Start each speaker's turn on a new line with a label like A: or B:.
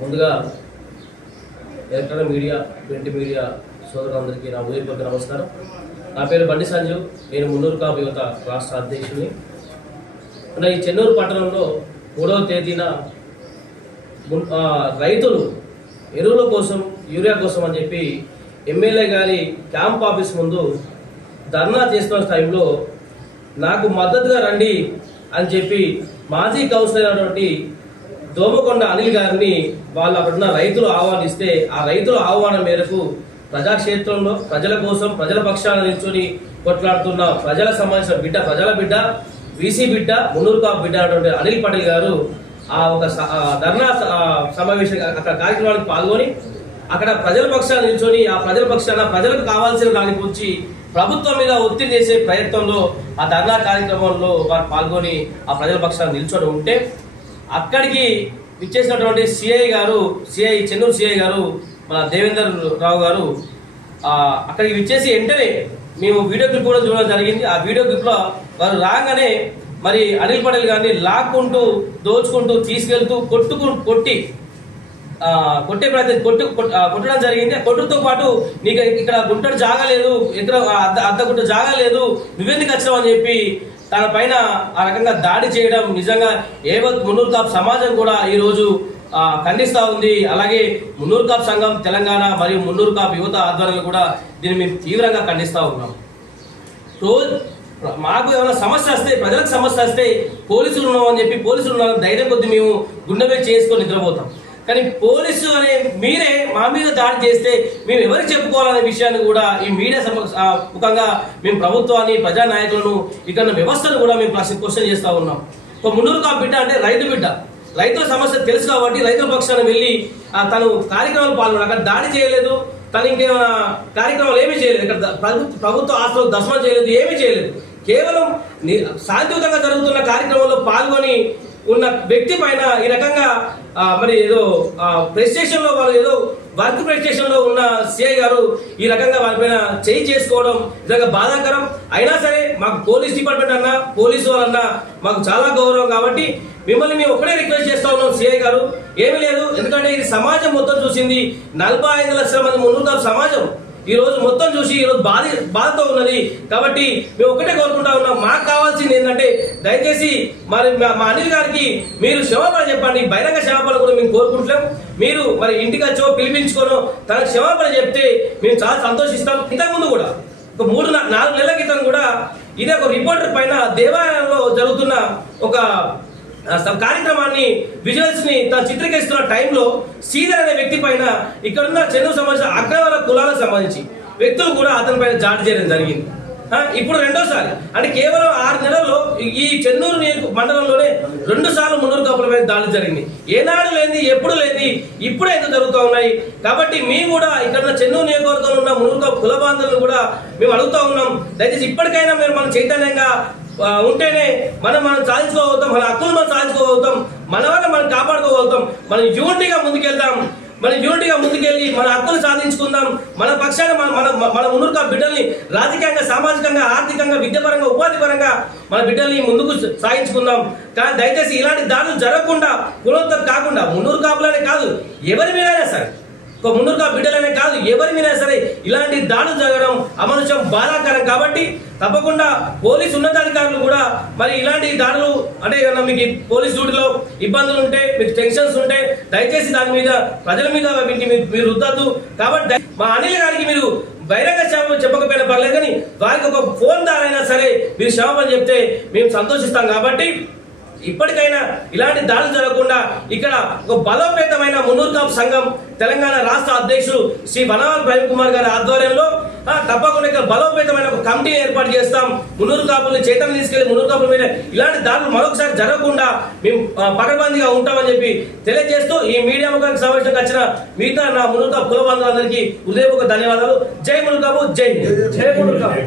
A: ముందుగా electronic media print media సోదరులందరికీ నా ఉదయపూర్వక నమస్కారం. నా పేరు బండి సంజు నేను మున్నూరు కాపు యువత రాష్ట్ర అధ్యక్షుడిని మన ఈ చెన్నూరు పట్టణంలో మూడవ తేదీన రైతులు ఎరువుల కోసం యూరియా కోసం అని చెప్పి ఎమ్మెల్యే గారి క్యాంప్ ఆఫీస్ ముందు ధర్నా చేస్తున్న టైంలో నాకు మద్దతుగా రండి అని చెప్పి మాజీ కౌన్సిలర్ అయినటువంటి దోమకొండ అనిల్ గారిని వాళ్ళు అక్కడున్న రైతులు ఆహ్వానిస్తే ఆ రైతుల ఆహ్వానం మేరకు ప్రజాక్షేత్రంలో ప్రజల కోసం ప్రజల పక్షాన నిల్చొని కొట్లాడుతున్న ప్రజల సంబంధించిన బిడ్డ ప్రజల బిడ్డ బీసీ బిడ్డ మున్నూరు కాపు బిడ్డ అటువంటి అనిల్ పటేల్ గారు ఆ ఒక ధర్నా స- సమావేశం అక్కడ కార్యక్రమానికి పాల్గొని అక్కడ ప్రజల పక్షాన నిల్చొని ఆ ప్రజల పక్షాన ప్రజలకు కావాల్సిన దానికి వచ్చి ప్రభుత్వం మీద ఒత్తిడి చేసే ప్రయత్నంలో ఆ ధర్నా కార్యక్రమంలో వారు పాల్గొని ఆ ప్రజల పక్షాన నిల్చొని ఉంటే అక్కడికి ఇచ్చేసినటువంటి సిఐ గారు సిఐ చెన్నూరు సిఐ గారు మన దేవేందర్ రావు గారు అక్కడికి విచ్చేసి వెంటనే మేము వీడియో క్లిప్ కూడా చూడడం జరిగింది. ఆ వీడియో క్లిప్లో వారు రాగానే మరి అనిల్ పటేల్ గారిని లాక్కుంటూ దోచుకుంటూ తీసుకెళ్తూ కొట్టుకు కొట్టి కొట్టే ప్రయత్నం కొట్టు కొట్టడం జరిగింది. కొట్టుతో పాటు నీకు ఇక్కడ గుంటడు జాగలేదు ఇక్కడ అద్ద అద్ద గుంట జాగలేదు నువ్వెందుకు వచ్చావు అని చెప్పి తన పైన ఆ రకంగా దాడి చేయడం నిజంగా ఏవత్ మున్నూరు సమాజం కూడా ఈరోజు ఖండిస్తూ ఉంది. అలాగే మున్నూర్కాప్ సంఘం తెలంగాణ మరియు మున్నూర్కాప్ యువత ఆధ్వర్యంలో కూడా దీన్ని మేము తీవ్రంగా ఖండిస్తూ ఉన్నాం. రోజు మాకు ఏమైనా సమస్య వస్తే ప్రజలకు సమస్య వస్తే పోలీసులు ఉన్నాం అని చెప్పి పోలీసులు ఉన్నామని ధైర్యం కొద్ది మేము గుండె చేసుకొని నిద్రపోతాం. కానీ పోలీసు అనే మీరే మా మీద దాడి చేస్తే మేము ఎవరికి చెప్పుకోవాలనే విషయాన్ని కూడా ఈ మీడియా సమ ముఖంగా మేము ప్రభుత్వాన్ని ప్రజా నాయకులను ఇక్కడ వ్యవస్థను కూడా మేము క్వశ్చన్ చేస్తూ ఉన్నాం. ఒక మున్నూరు కా బిడ్డ అంటే రైతు బిడ్డ. రైతుల సమస్య తెలుసు కాబట్టి రైతుల పక్షాన వెళ్ళి తను కార్యక్రమాలు పాల్గొన అక్కడ దాడి చేయలేదు. తను ఇంకేమైనా కార్యక్రమాలు ఏమీ చేయలేదు. ఇక్కడ ప్రభుత్వ ప్రభుత్వ ఆస్తులు దర్శనం చేయలేదు. ఏమీ చేయలేదు. కేవలం శాంతియుతంగా జరుగుతున్న కార్యక్రమంలో పాల్గొని ఉన్న వ్యక్తి పైన ఈ రకంగా మరి ఏదో ప్రెస్ స్టేషన్లో వాళ్ళు ఏదో వర్క్ ప్రెస్ స్టేషన్లో ఉన్న సిఐ గారు ఈ రకంగా వారిపైన చేయి చేసుకోవడం నిజంగా బాధాకరం. అయినా సరే మాకు పోలీస్ డిపార్ట్మెంట్ అన్నా పోలీసు వాళ్ళన్నా మాకు చాలా గౌరవం కాబట్టి మిమ్మల్ని మేము ఒకటే రిక్వెస్ట్ చేస్తా ఉన్నాం సిఐ గారు. ఏమీ లేదు. ఎందుకంటే ఇది సమాజం మొత్తం చూసింది. నలభై ఐదు లక్షల మంది ముందు సమాజం. ఈ రోజు మొత్తం చూసి ఈ రోజు బాధ బాధతో ఉన్నది. కాబట్టి మేము ఒకటే కోరుకుంటా ఉన్నాం. మాకు కావాల్సింది ఏంటంటే దయచేసి మరి మా మా అనిల్ గారికి మీరు క్షమాపణ చెప్పండి. బహిరంగ క్షమాపణ కూడా మేము కోరుకుంటున్నాం. మీరు మరి ఇంటికి వచ్చో పిలిపించుకోనో తన క్షమాపణ చెప్తే మేము చాలా సంతోషిస్తాం. ఇంతకుముందు కూడా ఒక మూడు నాలుగు నెలల క్రితం కూడా ఇదే ఒక రిపోర్టర్ పైన దేవాలయంలో జరుగుతున్న ఒక కార్యక్రమాన్ని విజువల్స్ని తను చిత్రీకరిస్తున్న టైంలో శ్రీధర్ అనే వ్యక్తి పైన ఇక్కడున్న చెన్నూరు సంబంధించిన అగ్రవర్ణ కులాలకు సంబంధించి వ్యక్తులు కూడా అతని పైన జాడి చేయడం జరిగింది. ఇప్పుడు రెండోసారి అంటే కేవలం ఆరు నెలల్లో ఈ- చెన్నూరు మండలంలోనే రెండు సార్లు మున్నూరు కప్పుల మీద దాడి జరిగింది. ఏనాడు లేని ఎప్పుడు లేని ఇప్పుడే ఎంత జరుగుతూ ఉన్నాయి? కాబట్టి మేము కూడా ఇక్కడ ఉన్న చెన్నూరు నియోజకవర్గంలో ఉన్న మున్నూరు కాపు కుల బాంధవులను కూడా మేము అడుగుతా ఉన్నాం. దయచేసి ఇప్పటికైనా మీరు మనం చైతన్యంగా ఉంటేనే మనం మనం సాధించుకోగలుగుతాం మన హక్కులు మనం సాధించుకోగలుగుతాం మన వల్ల మనం కాపాడుకోగలుగుతాం. మనం యూనిటీగా ముందుకెళ్తాం. మన యూనిటీగా ముందుకెళ్ళి మన హక్కులు సాధించుకుందాం. మన పక్షాన మన మన మన మునురుగా బిడ్డల్ని రాజకీయంగా సామాజికంగా ఆర్థికంగా విద్యాపరంగా ఉపాధి పరంగా మన బిడ్డల్ని ముందుకు సాగించుకుందాం. కానీ దయచేసి ఇలాంటి దాడులు జరగకుండా కులోత్తం కాకుండా మున్నూరు కాపులనే కాదు ఎవరి మీదైనా సరే. ఒక మున్నూరుగా బిడ్డలనే కాదు ఎవరి మీద సరే ఇలాంటి దాడులు జరగడం అమనుషం బాధాకరం కాబట్టి తప్పకుండా పోలీసు ఉన్నతాధికారులు కూడా మరి ఇలాంటి దాడులు అంటే మీకు పోలీస్ డ్యూటీలో ఇబ్బందులు ఉంటే మీకు టెన్షన్స్ ఉంటే దయచేసి దాని మీద ప్రజల మీద మీరు- మీరు రుద్దద్దు. కాబట్టి మా అనిల్ గారికి మీరు బహిరంగ క్షమాపణ చెప్పకపోయినా పర్లేదు కానీ వారికి ఒక ఫోన్ ద్వారైనా సరే మీరు క్షమాపణ చెప్తే మేము సంతోషిస్తాం కాబట్టి ఇప్పటికైనా ఇలాంటి దాడులు జరగకుండా ఇక్కడ ఒక బలోపేతమైన మున్నూరు సంఘం తెలంగాణ రాష్ట్ర అధ్యక్షుడు శ్రీ వనవాల్ ప్రేమ్ కుమార్ గారి ఆధ్వర్యంలో తప్పకుండా ఇక్కడ బలోపేతమైన ఒక కమిటీని ఏర్పాటు చేస్తాం. మునూరు కాపుల్ని చైతన్యం తీసుకెళ్ళి మునూరు కాపుల మీద ఇలాంటి దాడులు మరొకసారి జరగకుండా మేము ఆ, పకడ్బందీగా ఉంటామని చెప్పి తెలియజేస్తూ ఈ మీడియా ముఖానికి సమావేశంకి వచ్చిన మిగతా నా మునూరు కాపు కుల బంధువులందరికీ హృదయపూర్వక ధన్యవాదాలు. జై మున్నూరు కాపు జై జై మున్నూరు కాపు